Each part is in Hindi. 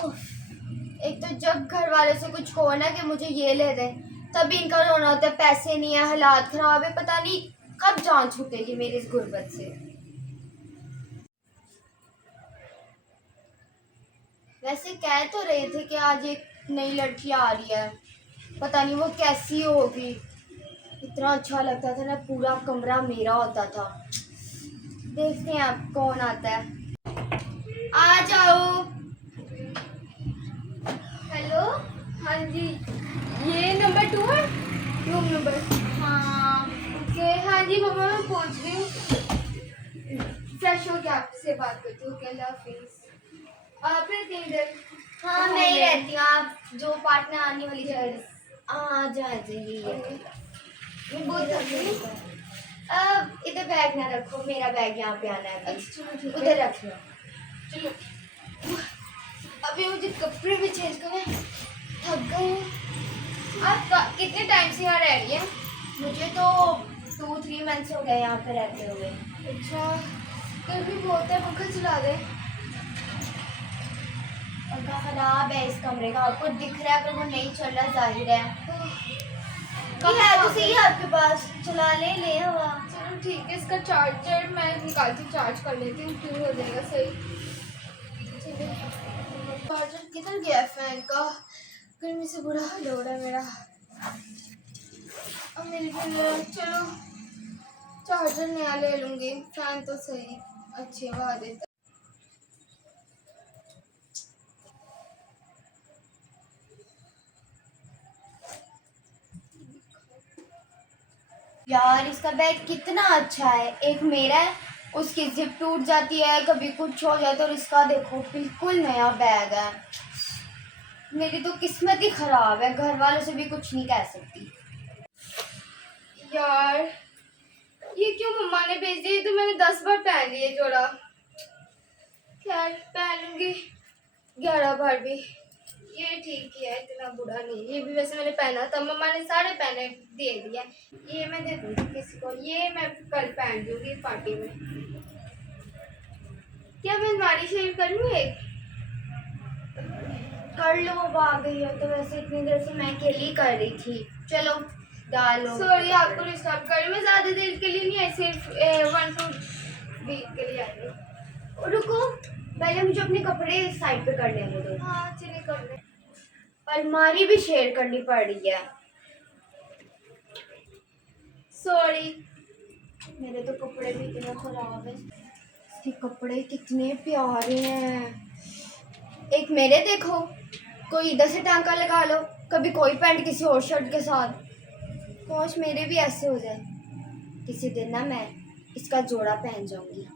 उफ, एक तो जब घर वालों से कुछ कहो ना कि मुझे ये ले दे, तभी इनका रोना होता है पैसे नहीं है, हालात खराब है, पता नहीं कब जान छूटेगी मेरी इस गुर्बत से। वैसे कह तो रहे थे कि आज एक नई लड़की आ रही है, पता नहीं वो कैसी होगी। इतना अच्छा लगता था ना, पूरा कमरा मेरा होता था। देखते हैं अब कौन आता है। आ जाओ। हेलो। हाँ जी। ये नंबर 2 है, रूम नंबर। हाँ ओके, हाँ जी मम्मा मैं पहुंच गई हूँ। फ्रेश हो के आपसे बात करती हूँ। अल्लाह हाफिज। आप रहती हैं इधर? हाँ मैं ही रहती हूँ। आप जो पार्टनर आने वाली है आ जाइए। मैं बहुत थक गई हूँ। अब इधर बैग ना रखो, मेरा बैग यहाँ पे आना है। अच्छा चलो ठीक है, उधर रख लो। चलो। अभी मुझे कपड़े भी चेंज करने, थक गई हूँ। आप कितने टाइम से यहाँ रह रही हैं? मुझे तो 2-3 मंथ्स हो गए यहाँ पे रहते हुए। अच्छा, गर्मी बहुत है, पंखा चला दे। पंखा खराब है इस कमरे का, आपको दिख रहा है, अगर वो नहीं चल रहा जाहिर है। ये है तो सही है आपके पास, चला ले हवा। चलो ठीक है, इसका चार्जर मैं निकालती हूँ, चार्ज कर लेती हूँ, क्यों हो जाएगा सही। चलिए, चार्जर किधर गया फैन का? गर्मी से बुरा हाल हो रहा है मेरा। अब मिल गया, चलो चार्जर नया ले लूँगी। फैन तो सही अच्छी हवा देता है। यार इसका बैग कितना अच्छा है। एक मेरा है, उसकी जिप टूट जाती है, कभी कुछ हो जाता है, और इसका देखो बिल्कुल नया बैग है। मेरी तो किस्मत ही खराब है, घर वालों से भी कुछ नहीं कह सकती। यार ये क्यों मम्मा ने भेज दिया? ये तो मैंने 10 बार पहन लिया जोड़ा। खैर पहन लूंगी 11 बार भी, ये ठीक ही है, इतना बुरा नहीं। ये भी वैसे मैंने पहना था, मम्मा ने सारे पहने दे दिया। ये मैं दे दूंगी किसी को, ये मैं कल पहन दूंगी पार्टी में। क्या मैं अलमारी शेयर कर लूँ एक? कर लो, अब आ गई है तो। वैसे इतनी देर से मैं अकेली कर रही थी। चलो डालो। सॉरी आपको डिस्टर्ब कर रही हूँ, मैं ज़्यादा देर के लिए नहीं आई, सिर्फ 1-2 वीक के लिए आई हूँ। रुको, पहले मुझे अपने कपड़े साइड पे कर लेने दो। हाँ चलिए कर ले। अलमारी भी शेयर करनी पड़ रही है। सॉरी। मेरे तो कपड़े भी इतने खराब है। इसके कपड़े कितने प्यारे हैं। एक मेरे देखो, कोई इधर से टांका लगा लो, कभी कोई पैंट किसी और शर्ट के साथ। काश मेरे भी ऐसे हो जाए। किसी दिन ना मैं इसका जोड़ा पहन जाऊंगी।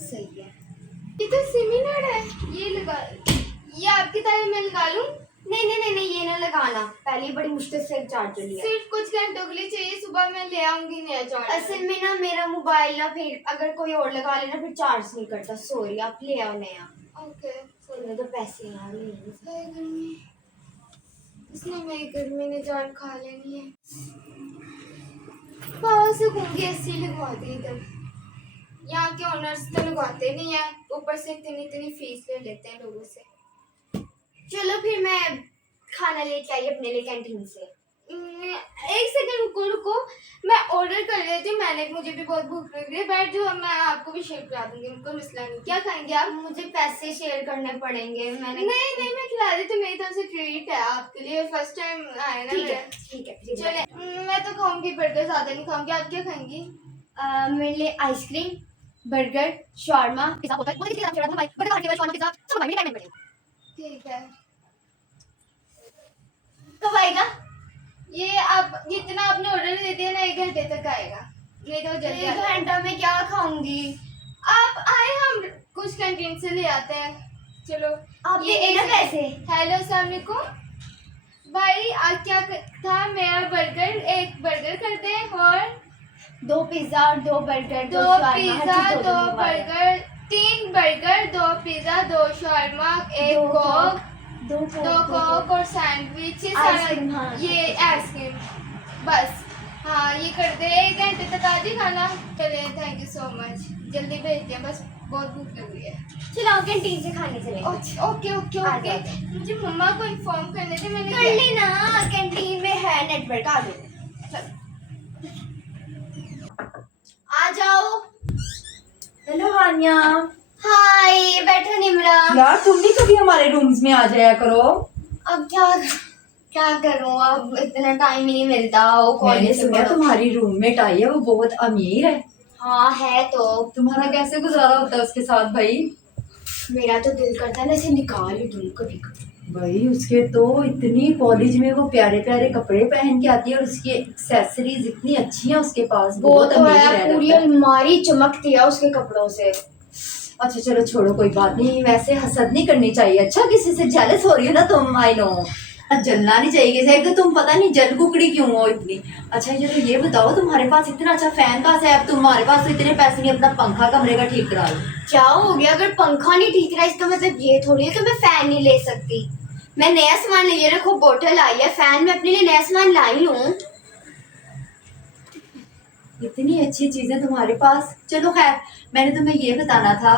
सही है। ये तो सिमिलर है, ये लगा, ये आपकी तरह मैं लगा लूं? नहीं, ये ना लगाना। पहले ही बड़ी मुश्किल से एक चार्जर लिया। सिर्फ कुछ घंटों के लिए चाहिए, सुबह मैं ले आऊंगी नया चार्जर। असल में ना मेरा मोबाइल ना, फिर अगर कोई और लगा लेना फिर चार्ज नहीं करता। सॉरी, आप ले आओ नया। ओके। तो पैसे यार ले। हाय गर्मी, इसने मेरी गर्मी ने जान खा लेनी है। पापा से कहूँगी एसी लगवा दी इधर। यहाँ के ओनर्स तो लगाते नहीं है, ऊपर से इतनी फीस ले लेते हैं लोगों से। चलो फिर मैं खाना लेके आई अपने लिए कैंटीन से। एक सेकंड रुको, मैं ऑर्डर कर लेती हूँ। मुझे भी बहुत भूख लग रही है। बैठ जाओ, मैं आपको भी शेयर करा दूंगी, उनको मसला नहीं। क्या खाएंगे आप? मुझे पैसे शेयर करने पड़ेंगे। मैंने नहीं मैं खिला देती हूँ, मेरी तरफ से ट्रीट है आपके लिए, फर्स्ट टाइम आए ना। ठीक है। चले, मैं तो खाऊंगी बर्गर, ज्यादा नहीं खाऊंगी। आप क्या खाएंगी? मेरे लिए आइसक्रीम, बर्गर, शार्मा। ठीक है। कब आएगा? ये आप जितना आपने ऑर्डर दे दिया ना, 1 घंटे तक आएगा। नहीं तो जल्दी। 1 घंटा में क्या खाऊंगी? आप आए, हम कुछ कैंटीन से ले आते हैं। चलो आप ये ना पैसे। हेलो अस्सलाम वालेकुम भाई, आज क्या था? मेरा बर्गर, एक बर्गर करते हैं और 2 पिज्जा और 2 burger, 2 pizza, 2 burger, 3 burger, 2 pizza, 2 Sharma, 1 Coke, 2 Coke और सैंडविच, ये आइसक्रीम बस। हाँ ये कर दे, 1 घंटे तक आ जाए खाना। चलिए, थैंक यू सो मच, जल्दी भेज दिया बस। बहुत भूख लगी है। चलो कैंटीन से खाने चले। ओके ओके आ ओके। जाओ। मुझे मम्मा को इन्फॉर्म करने थे, मैंने कर लेना, कैंटीन में है नेटवर्क, आ जाओ। आ जाओ। हेलो हानिया। हाय, बैठो निमरा। यार तुम भी कभी हमारे रूम्स में आ जाया करो। अब क्या क्या करूं, अब इतना टाइम ही नहीं मिलता। वो मैंने कॉलेज से सुना पढ़ो। तुम्हारी रूममेट आई है, वो बहुत अमीर है। हाँ है तो। तुम्हारा कैसे गुजारा होता है उसके साथ भाई? मेरा तो दिल करता है ना इसे निकाल ही दूं कभी कभी। भाई उसके तो इतनी कॉलेज में वो प्यारे प्यारे कपड़े पहन के आती है और उसकी एक्सेसरीज इतनी अच्छी है उसके पास। वो बहुत तो अमीर है, है पूरी लगता है। अलमारी चमकती है उसके कपड़ों से। अच्छा चलो छोड़ो, कोई बात नहीं। वैसे हसद नहीं करनी चाहिए। अच्छा किसी से जेलस हो रही हो ना तुम, आई नो। जलना नहीं चाहिए किसी से। तुम पता नहीं जल कुकड़ी क्यों हो इतनी। अच्छा चलो ये बताओ, तुम्हारे पास इतना अच्छा फैन कहाँ से है? अब तुम्हारे पास तो इतने पैसे नहीं, अपना पंखा कमरे का ठीक करा लो। क्या हो गया, अगर पंखा नहीं ठीक रहा इसका मतलब ये थोड़ी है कि मैं फैन नहीं ले सकती। मैं नया सामान ले रखो, बोतल आई है, फैन मैं अपने लिए नया सामान लाई हूँ। इतनी अच्छी चीजें तुम्हारे पास। चलो खैर, मैंने तुम्हें ये बताना था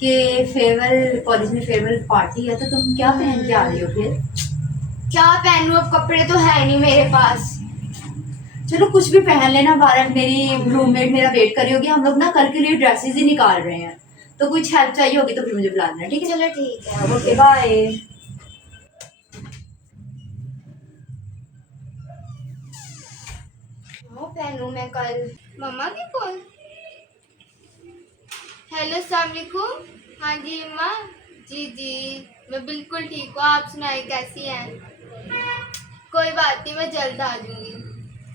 कि फेयरवेल, कॉलेज में फेयरवेल पार्टी है, तो तुम क्या पहन के आ रही हो फिर? क्या पहनूं, अब कपड़े तो है नहीं मेरे पास। चलो कुछ भी पहन लेना। बारह मेरी रूममेट मेरा वेट कर रही होगी। हम लोग ना कल के लिए ड्रेसेस ही निकाल रहे हैं, तो कुछ हेल्प चाहिए होगी तो फिर मुझे बुला लेना, ठीक है? चलो ठीक है। Okay bye. हाँ पहनूं मैं कल। मम्मा की कॉल। हेलो अस्सलाम वालेकुम। हाँ जी अम्मा। जी जी मैं बिल्कुल ठीक हूँ, आप सुनाए कैसी हैं? कोई बात नहीं, मैं जल्द आ जाऊँगी।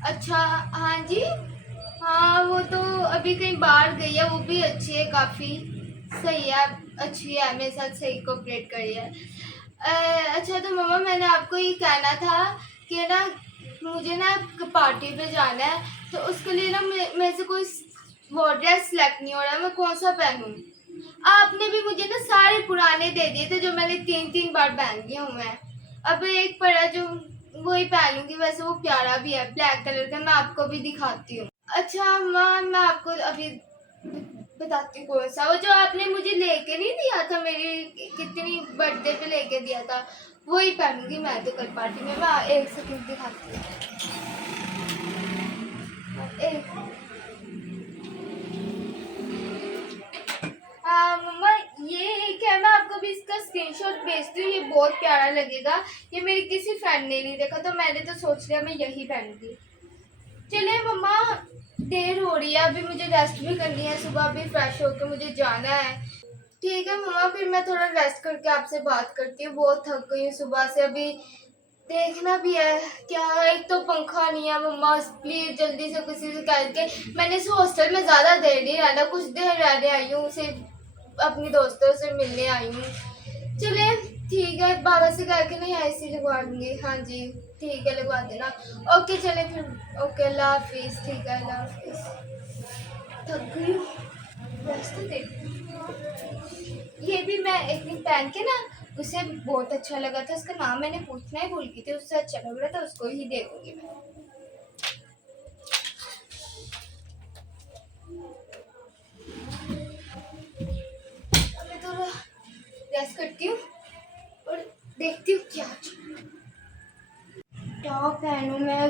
अच्छा हाँ जी। हाँ वो तो अभी कहीं बाहर गई है, वो भी अच्छी है काफ़ी। सही है, अच्छी है, मेरे साथ सही कोऑपरेट करी है। अच्छा तो मम्मा मैंने आपको ये कहना था कि ना मुझे ना पार्टी पे जाना है, तो उसके लिए ना मेरे से कोई वो ड्रेस सेलेक्ट नहीं हो रहा है, मैं कौन सा पहनूं? आपने भी मुझे ना सारे पुराने दे दिए थे जो मैंने 3 बार पहन लिए हुए हैं। अब एक पड़ा जो वही पहन लूंगी, वैसे वो प्यारा भी है, ब्लैक कलर का। मैं आपको भी दिखाती हूँ। अच्छा माँ मैं आपको अभी बताती हूँ कौन सा, वो जो आपने मुझे लेके नहीं दिया था, मेरी कितनी बर्थडे पे लेके दिया था, वही पहनूंगी मैं तो कल पार्टी में। मैं एक सेकंड दिखाती हूँ। एक हाँ मम्मा, ये क्या, मैं आपको भी इसका स्क्रीनशॉट भेजती हूँ, ये बहुत प्यारा लगेगा। ये मेरी किसी फ्रेंड ने नहीं देखा, तो मैंने तो सोच लिया मैं यही पहनूंगी। चलिए मम्मा, देर हो रही है, अभी मुझे रेस्ट भी करनी है, सुबह भी फ्रेश होकर मुझे जाना है। ठीक है मम्मा, फिर मैं थोड़ा रेस्ट करके आपसे बात करती हूँ, बहुत थक गई हूँ सुबह से। अभी देखना भी है क्या, एक तो पंखा नहीं है। मम्मा प्लीज जल्दी से किसी से कह के, मैंने इस हॉस्टल में ज़्यादा देर नहीं रहना, कुछ देर रहने आई हूँ, सिर्फ अपनी दोस्तों से मिलने आई हूँ। चले ठीक है, बाबा से कह के नहीं ऐसी लगवा दूंगी। हाँ जी ठीक है, लगवा देना। ओके चले फिर, ओके अल्लाह हाफिज़। ठीक है अल्लाह हाफिज़। थक गई हूँ, बस तो देख। ये भी मैं एक दिन पहन के ना, उसे बहुत अच्छा लगा था, उसका नाम मैंने पूछना ही भूल गई थी, उससे अच्छा लग रहा था, उसको ही दे दूंगी मैं। मैं थोड़ा रेस्ट करती हूँ और देखती हूँ क्या पहनूं मैं।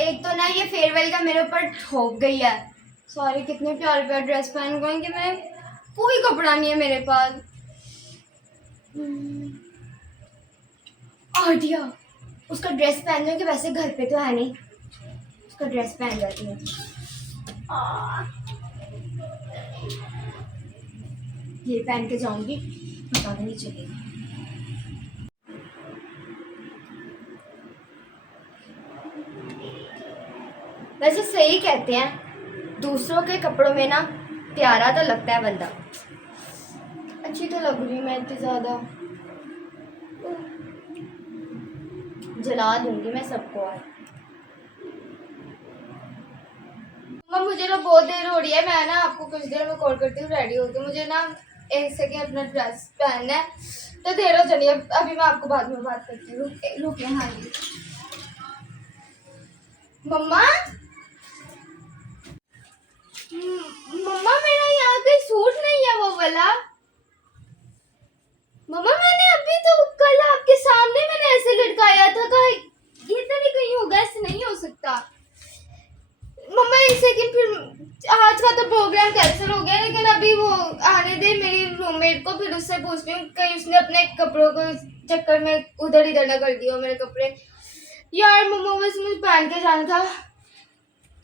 एक तो ना ये फेयरवेल का मेरे ऊपर ठोक गई है। सॉरी, कितने प्यारे प्यारे ड्रेस पहन गए कि मैं, कोई कपड़ा नहीं है मेरे पास। आइडिया, उसका ड्रेस पहन लूं कि वैसे घर पे तो है नहीं, उसका ड्रेस पहन जाती हूँ। ये पहन के जाऊंगी, पता भी नहीं चलेगा। वैसे सही कहते हैं, दूसरों के कपड़ों में ना प्यारा तो लगता है बंदा। अच्छी तो लग रही मैं इतनी ज़्यादा, जला दूंगी मैं सबको आज। मम्मा मुझे ना बहुत देर हो रही है, मैं ना आपको कुछ देर में कॉल करती हूँ रेडी होके। मुझे ना एक सेकेंड अपना ड्रेस पहनना है, तो देर हो चलिए, अभी मैं आपको बाद में बात करती हूँ। रुकिए। हाँ जी मम्मा, मम्मा मेरा यहाँ का सूट नहीं है वो वाला। मम्मा मैंने अभी तो कल आपके सामने मैंने ऐसे लटकाया था, कहा ये तो नहीं कहीं होगा, ऐसे नहीं हो सकता। मम्मा एक सेकंड, फिर आज का तो प्रोग्राम कैंसिल हो गया, लेकिन अभी वो आने दे मेरी रूममेट को, फिर उससे पूछती हूँ कहीं उसने अपने कपड़ों को चक्कर में उधर इधर ना कर दिया हो मेरे कपड़े। यार मम्मा बस मुझे पहन के जाना था।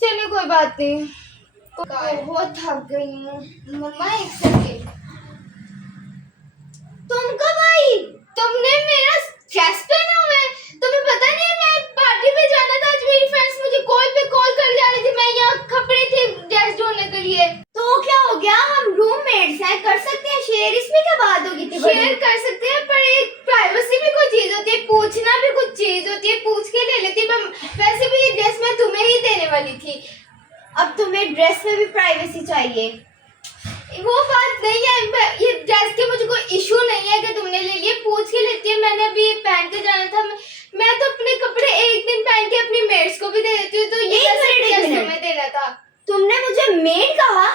चलिए कोई बात नहीं। बहुत थक गई हूँ। मम्मा एक सेकंड, तुम कब आई? तुमने मेरा ड्रेस पहना हुआ है, तुम्हें पता नहीं है मैं पार्टी पे जाना था। आज मेरी फ्रेंड्स मुझे कॉल पे कॉल कर जा रही थी, मैं यहाँ खपड़ी थी ड्रेस ढूंढने के लिए। तो क्या हो गया, हम रूममेट्स हैं, कर सकते हैं शेयर, इसमें क्या बात होगी? थी शेयर कर सकते हैं, पर एक प्राइवेसी भी कोई चीज होती है, पूछना भी कुछ चीज होती है, पूछ के ले लेती। मैं वैसे भी ये ड्रेस मैं तुम्हें ही देने वाली थी। अब तुम्हें ड्रेस में भी प्राइवेसी चाहिए? वो बात नहीं है, ये ड्रेस की मुझे कोई इशू नहीं है कि तुमने ले लिए, पूछ के लेती है। मैंने अभी ये पहन के जाना था, मैं तो अपने कपड़े एक दिन पहन के अपनी मेट्स को भी दे देती हूँ, तो ये ड्रेस तुम्हें देना था। तुमने मुझे मेड कहा?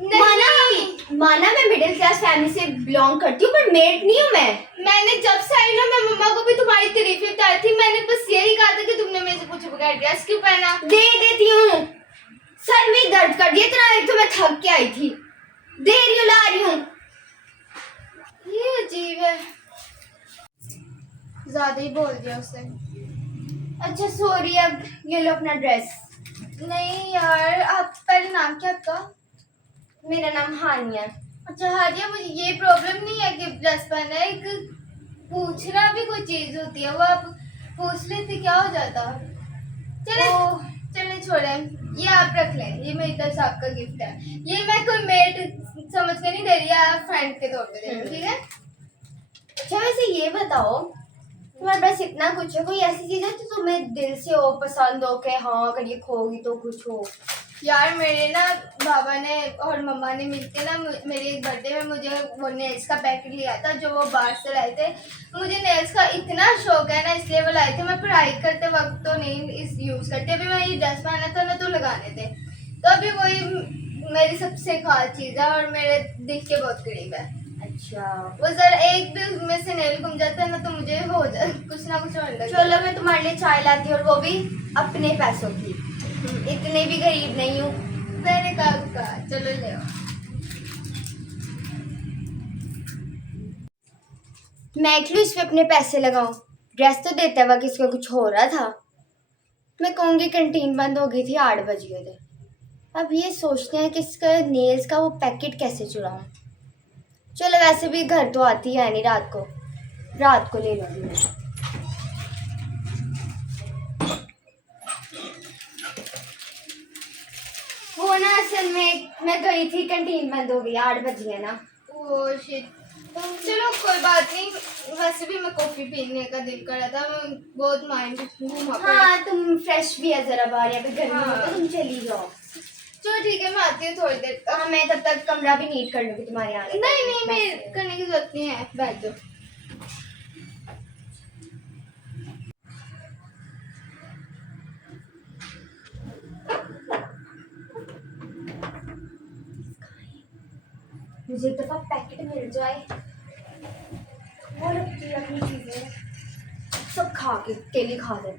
नहीं, माना मैं मिडिल क्लास फैमिली से बिलोंग करती हूँ, पर मेड नहीं हूँ मैं। मैंने जब से आई ना, मैं मम्मा को भी तुम्हारी तारीफें बता थी। मैंने बस यही कहा था कि तुमने मेरे से पूछे बगैर ड्रेस क्यों पहना। दे देती हूँ, सर में दर्द कर दिया इतना, एक तो मैं थक के आई थी। दे रही हूँ, ला रही हूँ। ये अजीब है, ज्यादा ही बोल दिया उससे। अच्छा सॉरी, अब ये लो अपना ड्रेस। नहीं यार, आप पहले नाम क्या आपका? मेरा नाम हानिया। अच्छा हादिया, मुझे ये प्रॉब्लम नहीं है कि ड्रेस पहना है, एक पूछना भी कोई चीज होती है, वो आप पूछ लेते क्या हो जाता। चले चले छोड़े, ये आप रख लें, ये मेरी तरफ से आपका गिफ्ट है। ये मैं कोई मेट समझ के नहीं दे रही, आप फ्रेंड के तौर पे दे रही हूँ, ठीक है? अच्छा वैसे ये बताओ, तुम्हारे पास इतना कुछ है, कोई ऐसी चीज है जो तुम्हें दिल से हो, पसंद हो, कि हाँ अगर ये खोगी तो कुछ हो? यार मेरे ना बाबा ने और मम्मा ने मिलके ना मेरे एक बर्थडे में मुझे वो नेल्स का पैकेट लिया था, जो वो बाहर से लाए थे। मुझे नेल्स का इतना शौक है ना, इसलिए वो लाए थे। मैं पढ़ाई करते वक्त तो नहीं इस यूज़ करती, अभी मैं ये ड्रेस पहना था ना तो लगाने थे, तो अभी वही मेरी सबसे खास चीज़ है और मेरे दिल के बहुत करीब है। अच्छा वो जरा एक भी उसमें से नेल गुम जाता है ना तो मुझे हो जाए कुछ ना कुछ होने लगता है। चलो मैं तुम्हारे लिए चाय लाती हूँ, और वो भी अपने पैसों की, इतने भी गरीब नहीं हूँ। मैंने कहा चलो ले आओ। मैं क्यों इस पे अपने पैसे लगाऊं? ड्रेस तो देते वक्त इसका कुछ हो रहा था। मैं कहूँगी कैंटीन बंद हो गई थी, 8 बज गए थे। अब ये सोचते हैं कि इसका नेल्स का वो पैकेट कैसे चुराऊं। चलो वैसे भी घर तो आती है नहीं, रात को ले लूँगी मैं। वो ना असल में मैं गई थी, कैंटीन बंद हो गई, 8 बज गए ना। ओह शिट, चलो कोई बात नहीं। वैसे भी मैं कॉफी पीने का दिल कर रहा था, मैं बहुत माइंड घूमा पड़ा। हाँ तुम फ्रेश भी है जरा बाहर, या फिर गर्मी हाँ। हो तो तुम चली जाओ। चलो ठीक है, मैं आती हूँ थोड़ी देर तक। हाँ मैं तब तक कमरा भी नीट कर लूँगी तुम्हारे यहाँ। नहीं मैं करने की जरूरत नहीं है, बैठ जाओ। मुझे एक दफा पैकेट मिल जाए और अपनी चीजें सब खा के केले खा दे।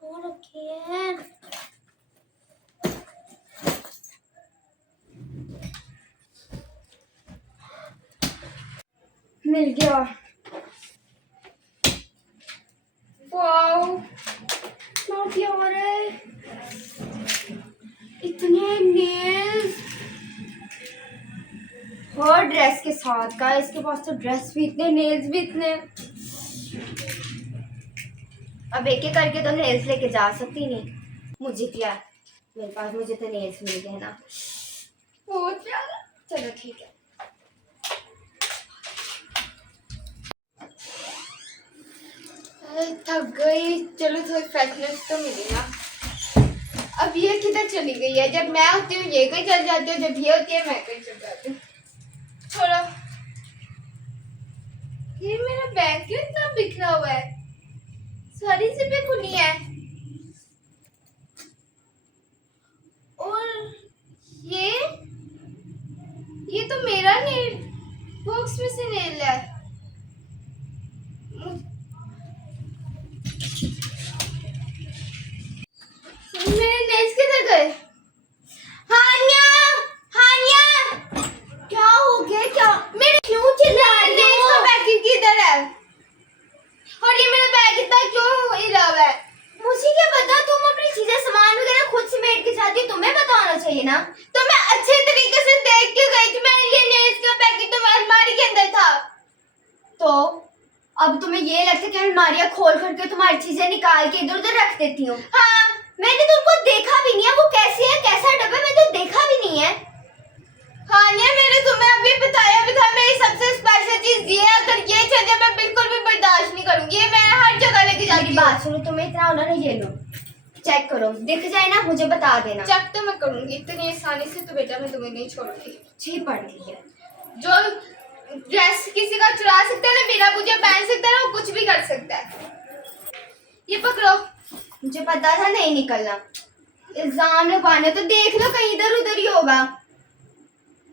कौन रखी है? मिल गया। वाओ इतना प्यार है, इतने नेल्स और ड्रेस के साथ का। इसके पास तो ड्रेस भी इतने, नेल्स भी इतने। अब एक एक करके तो नेल्स लेके जा सकती नहीं, मुझे क्या, मेरे पास मुझे तो नेल्स मिल गए ना, बहुत प्यारा। चलो ठीक है। थक गई, चलो थोड़ी फ्रेशनेस तो मिली ना। अब ये किधर चली गई है? जब मैं होती हूँ ये कहीं चल जाती हूँ, जब ये होती है मैं कहीं चल जाती हूँ। छोड़ो। ये मेरा बैग क्यों इतना बिखरा हुआ है? सारी जिपें खुली है। और ये तो मेरा नेल बॉक्स में से नेल है। मेरे नेल्स किधर गए? हानिया, हानिया, क्या हो गया? क्या मेरे क्यों चिल्ला रही नेल्स हो? का पैकेट किधर है? और ये मेरा बैग इतना क्यों हिला हुआ है? मुझे क्या पता, तुम अपनी चीजें सामान वगैरह खुद समेट के जाती हो, तुम्हें बताना चाहिए ना। तो मैं अच्छे तरीके से देख क्यों गई थी? मैंने ये नेल्स का पैकेट तो अलमारी के अंदर था। तो अब तुम्हें ये लगता है कि अलमारियां खोल करके तुम्हारी चीजें निकाल के इधर उधर रख देती हूँ? हाँ, मैंने तो उनको देखा भी नहीं है, वो कैसे है, कैसा डब्बा है, मैंने तो देखा भी नहीं है। हानिया, मैंने तुम्हें अभी बताया भी था मेरी सबसे स्पेशल चीज ये है। अगर ये चल जाए मैं बिल्कुल भी बर्दाश्त नहीं करूंगी। ये मैं हर जगह लेके जाती मेरी हूँ। बात सुनो, तुम्हें इतना होना ना, ये लो चेक करो, दिख जाए ना मुझे बता देना। चेक तो मैं करूंगी इतनी आसानी से, तो बेटा मैं तुम्हें नहीं छोड़ूंगी। अच्छी पड़ गई है। जो ड्रेस किसी का चुरा सकता है ना, बिना पूछे पहन सकता है ना, वो कुछ भी कर सकता है। ये पकड़ो। मुझे पता था नहीं निकलना। इल्जाम लगाने तो देख लो कहीं इधर उधर ही होगा।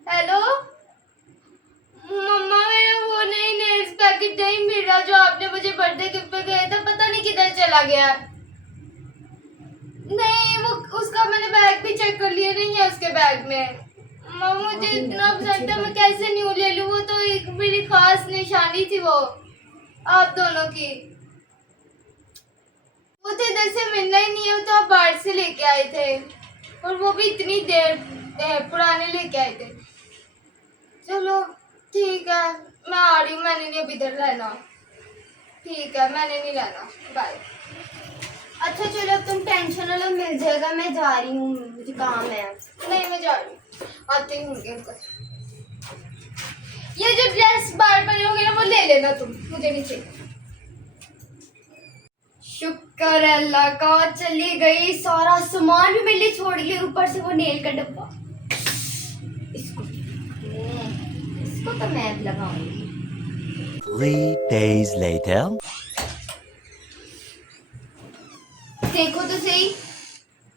हेलो मम्मा, मेरा वो नहीं नेल्स पैकेट नहीं मिल रहा जो आपने मुझे बर्थडे गिफ्ट पे गया था, पता नहीं किधर चला गया। नहीं, वो उसका मैंने बैग भी चेक कर लिया, नहीं है उसके बैग में। मम्मा मुझे इतना अपसेट है, मैं कैसे न्यू ले लूं? वो तो एक मेरी खास निशानी थी वो आप दोनों की। वो तो इधर से मिलना ही नहीं है, वो तो आप बाहर से लेके आए थे, और वो भी इतनी देर पुराने लेके आए थे। चलो ठीक है, मैं आ रही हूँ, मैंने नहीं अब इधर रहना। ठीक है, मैंने नहीं रहना, बाय। अच्छा चलो, अब तुम टेंशन ना लो, मिल जाएगा, मैं जा रही हूँ, मुझे काम है। नहीं, मैं जा रही हूँ, आते ही होंगे अंकल। ये जो ड्रेस बार बार होगी ना, वो ले लेना तुम, मुझे नहीं चाहिए। शुक्र है अल्लाह का, चली गई, सारा सामान भी मेरे लिए छोड़ गई, ऊपर से वो नेल का डब्बा। इसको तो मैं लगाऊंगी। 3 days later. देखो तो सही,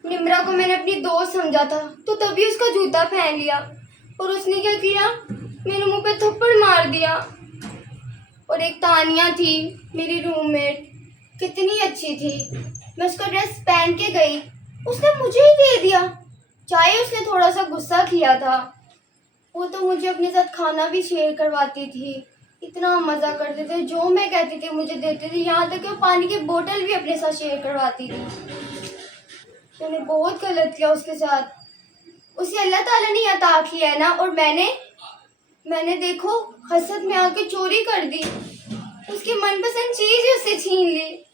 निम्रा को मैंने अपनी दोस्त समझा था, तो तभी उसका जूता पहन लिया, और उसने क्या किया, मेरे मुंह पे थप्पड़ मार दिया। और एक तानिया थी मेरी रूममेट, कितनी अच्छी थी, मैं उसका ड्रेस पहन के गई, उसने मुझे ही दे दिया। चाहे उसने थोड़ा सा गुस्सा किया था, वो तो मुझे अपने साथ खाना भी शेयर करवाती थी, इतना मज़ा करते थे, जो मैं कहती थी मुझे देते थे, यहाँ तक कि वो पानी की बोतल भी अपने साथ शेयर करवाती थी। मैंने बहुत गलत किया उसके साथ, उसे अल्लाह ताला ने अता किया है ना, और मैंने देखो हसद में आके चोरी कर दी, उसकी मनपसंद चीज ही उससे छीन ली।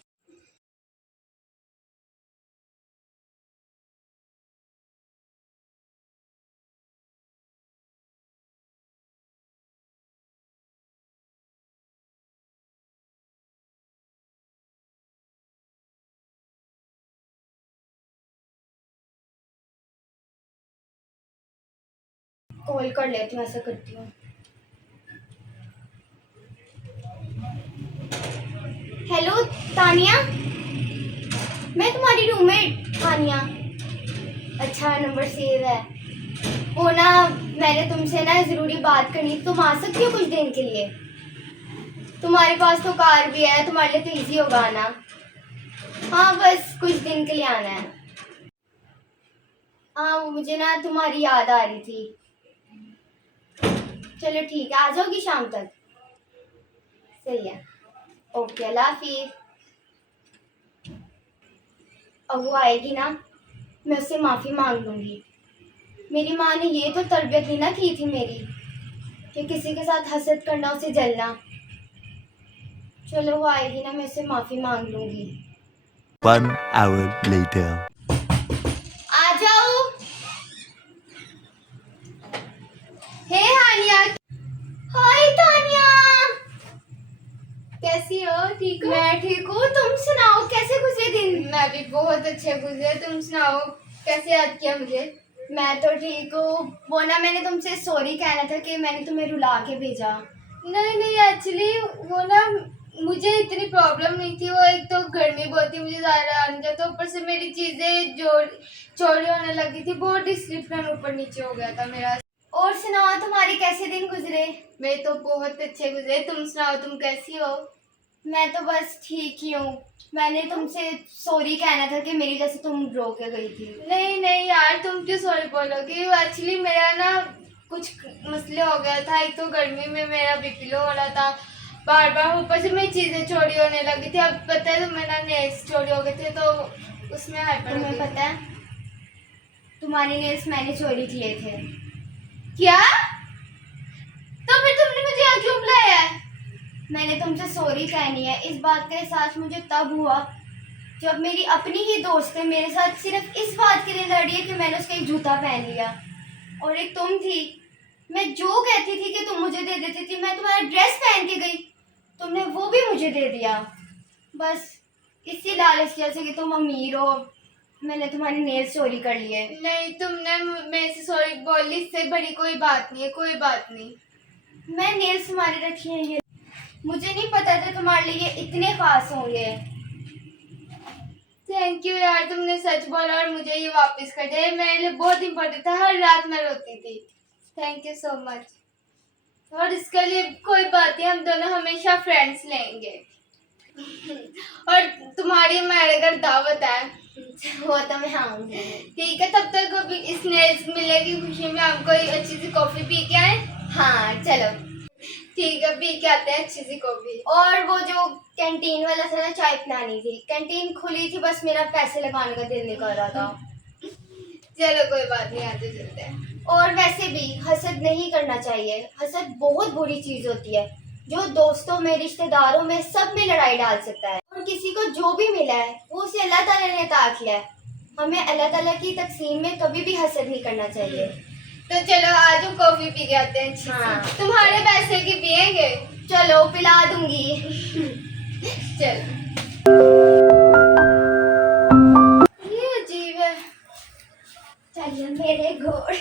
कॉल कर लेती हूँ, ऐसा करती हूँ। हेलो तानिया, मैं तुम्हारी रूममेट तानिया। अच्छा, नंबर सेव है। वो ना, मैंने तुमसे ना ज़रूरी बात करनी, तुम आ सकती हो कुछ दिन के लिए? तुम्हारे पास तो कार भी है, तुम्हारे लिए तो इजी होगा आना। हाँ, बस कुछ दिन के लिए आना है। हाँ, वो मुझे ना तुम्हारी याद आ रही थी। चलो ठीक है, आ जाओगी शाम तक? सही है, ओके, अल्लाह हाफिज़। अब वो आएगी ना, मैं उससे माफ़ी मांग लूँगी। मेरी माँ ने ये तो तरबियत नहीं ना की थी मेरी, कि किसी के साथ हसद करना, उसे जलना। चलो वो आएगी ना, मैं उससे माफ़ी मांग लूँगी। 1 hour later. आ जाओ। हे हानिया। हाय तानिया, कैसी हो? ठीक हो? मैं ठीक हूँ, तुम सुनाओ कैसे गुजरे दिन? मैं भी बहुत अच्छे गुजरे। तुम सुनाओ, कैसे याद किया मुझे? मैं तो ठीक हूँ। वो ना मैंने तुमसे सॉरी कहना था कि मैंने तुम्हें रुला के भेजा। नहीं नहीं, एक्चुअली वो ना मुझे इतनी प्रॉब्लम नहीं थी। वो एक तो गर्मी बहुत थी, मुझे ज़्यादा आ नहीं जाता, ऊपर से मेरी चीज़ें जो चोरी होने लगी थी, बहुत डिसिप्लिन ऊपर नीचे हो गया था मेरा। और सुनाओ, तुम्हारे कैसे दिन गुजरे? मैं तो बहुत अच्छे गुजरे। तुम सुनाओ, तुम कैसी हो? मैं तो बस ठीक ही हूँ। मैंने तुमसे सॉरी कहना था कि मेरी वजह से तुम रो के गई थी। नहीं नहीं यार, तुम क्यों सॉरी बोलोगी? एक्चुअली मेरा ना कुछ मसले हो गया था। एक तो गर्मी में मेरा बीपी लो हो रहा था बार बार, ऊपर से मेरी चीज़ें चोरी होने लगी थी। अब पता है तो मेरा नेल्स चोरी हो गए थे, तो उसमें हाइपर हो तुम्हें गई। पता है, तुम्हारे नेल्स मैंने चोरी किए थे। क्या? तो फिर तुमने मुझे यहाँ क्यों बुलाया है? मैंने तुमसे सॉरी कहनी है। इस बात का एहसास मुझे तब हुआ जब मेरी अपनी ही दोस्त है मेरे साथ सिर्फ इस बात के लिए लड़ी है कि मैंने उसका एक जूता पहन लिया। और एक तुम थी, मैं जो कहती थी कि तुम मुझे दे देती थी, मैं तुम्हारा ड्रेस पहन के गई, तुमने वो भी मुझे दे दिया। बस इसी लालच की वजह से कि तुम अमीर हो, मैंने तुम्हारे नेल्स चोरी कर लिए। नहीं, तुमने मेरे से सॉरी बोली, इससे बड़ी कोई बात नहीं है, कोई बात नहीं। मैं नेल्स तुम्हारे रखी हैं ये, मुझे नहीं पता था तुम्हारे लिए इतने खास होंगे। थैंक यू यार, तुमने सच बोला और मुझे ये वापस कर दिया। ये मेरे लिए बहुत इम्पोर्टेंट था, हर रात मैं रोती थी। Thank you so much. और इसके लिए कोई बात नहीं, हम दोनों हमेशा फ्रेंड्स लेंगे। और तुम्हारी हमारे घर दावत है। वो तो मैं आऊंगी। ठीक है, तब तक अभी इस नेल्स मिलने की खुशी में हम कोई अच्छी सी कॉफी पी के आए। हाँ चलो। ठीक है, पी के आते हैं अच्छी सी कॉफी। और वो जो कैंटीन वाला था ना, चाय पिलानी थी, कैंटीन खुली थी, बस मेरा पैसे लगाने का दिल नहीं कर रहा था। चलो कोई बात नहीं, आते चलते हैं। और वैसे भी हसद नहीं करना चाहिए। हसद बहुत बुरी चीज होती है जो दोस्तों में, रिश्तेदारों में, सब में लड़ाई डाल सकता है। और किसी को जो भी मिला है वो उसे अल्लाह ताला ने अता किया है। हमें अल्लाह ताला की तकसीम में कभी भी हसद नहीं करना चाहिए। तो चलो आज हम कॉफी पी के आते हैं अच्छी सी। हाँ। तुम्हारे पैसे की पियेंगे? चलो पिला दूंगी। चलो। ये अजीब है। चलिए मेरे घोड़।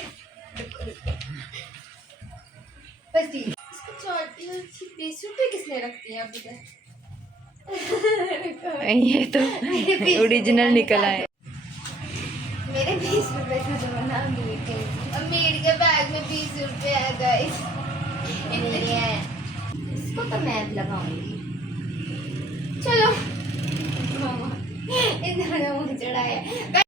बस ठीक। इसको 20 रुपये किसने रखती है अभी तक? ये तो ओरिजिनल निकल आए। मेरे 20 रुपए का जमाना अमीर के अमीर के बैग में 20 रुपये है गाइस। नहीं है। इसको तो मैं लगाऊंगी। चलो। इन्होंने मुझे चढ़ाया।